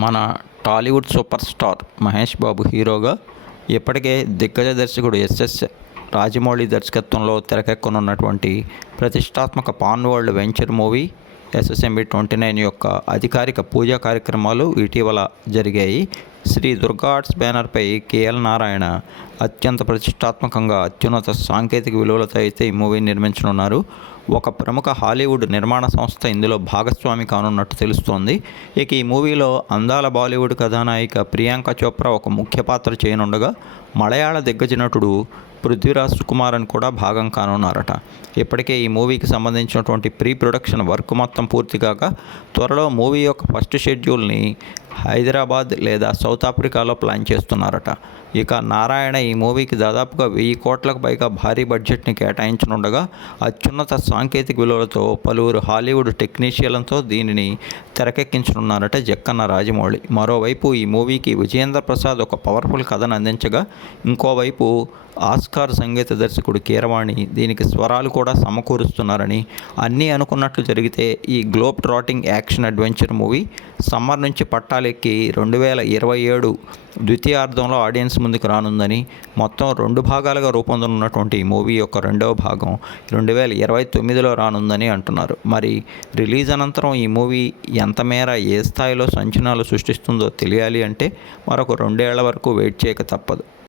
మన Tollywood super star Mahesh Babu హీరోగా ఇప్పటికే దిగ్గజ దర్శకుడు ఎస్ఎస్ రాజమౌళి దర్శకత్వంలో తెరకెక్కనున్నటువంటి ప్రతిష్టాత్మక pan world venture movie SSMB 29 యొక్క అధికారిక పూజా కార్యక్రమాలు ఇటీవల జరిగాయి. శ్రీ దుర్గా ఆర్ట్స్ బ్యానర్పై కేఎల్ నారాయణ అత్యంత ప్రతిష్టాత్మకంగా అత్యున్నత సాంకేతిక విలువలతో అయితే ఈ మూవీని నిర్మించనున్నారు. ఒక ప్రముఖ హాలీవుడ్ నిర్మాణ సంస్థ ఇందులో భాగస్వామి కానున్నట్టు తెలుస్తోంది. ఇక ఈ మూవీలో అందాల బాలీవుడ్ కథానాయిక ప్రియాంక చోప్రా ఒక ముఖ్య పాత్ర చేయనుండగా మలయాళ దిగ్గజ నటుడు పృథ్వీరాజ్ సుకుమారన్ కూడా భాగం కానున్నారట. ఇప్పటికే ఈ మూవీకి సంబంధించినటువంటి ప్రీ ప్రొడక్షన్ వర్క్ మొత్తం పూర్తి కాగా త్వరలో మూవీ యొక్క ఫస్ట్ షెడ్యూల్ని హైదరాబాద్ లేదా సౌత్ ఆఫ్రికాలో ప్లాన్ చేస్తున్నారట. ఇక నారాయణ ఈ మూవీకి దాదాపుగా 1000 కోట్లకు పైగా భారీ బడ్జెట్ని కేటాయించనుండగా అత్యున్నత సాంకేతిక విలువలతో పలువురు హాలీవుడ్ టెక్నీషియన్లతో దీనిని తెరకెక్కించనున్నారట జక్కన్న రాజమౌళి. మరోవైపు ఈ మూవీకి విజయేంద్ర ప్రసాద్ ఒక పవర్ఫుల్ కథను అందించగా ఇంకోవైపు ఆస్కార్ సంగీత దర్శకుడు కీరవాణి దీనికి స్వరాలు కూడా సమకూరుస్తున్నారని, అన్నీ అనుకున్నట్లు జరిగితే ఈ globe trotting action adventure movie summer నుంచి పట్టాలెక్కి 2027 ద్వితీయార్థంలో ఆడియన్స్ ముందుకు రానుందని, మొత్తం 2 భాగాలుగా రూపొందనున్నటువంటి ఈ మూవీ యొక్క రెండవ భాగం 2029లో రానుందని అంటున్నారు. మరి రిలీజ్ అనంతరం ఈ మూవీ ఎంత మేర ఏ స్థాయిలో సంచలనాలు సృష్టిస్తుందో తెలియాలి అంటే మరొక 2 ఏళ్ల వరకు వెయిట్ చేయక తప్పదు.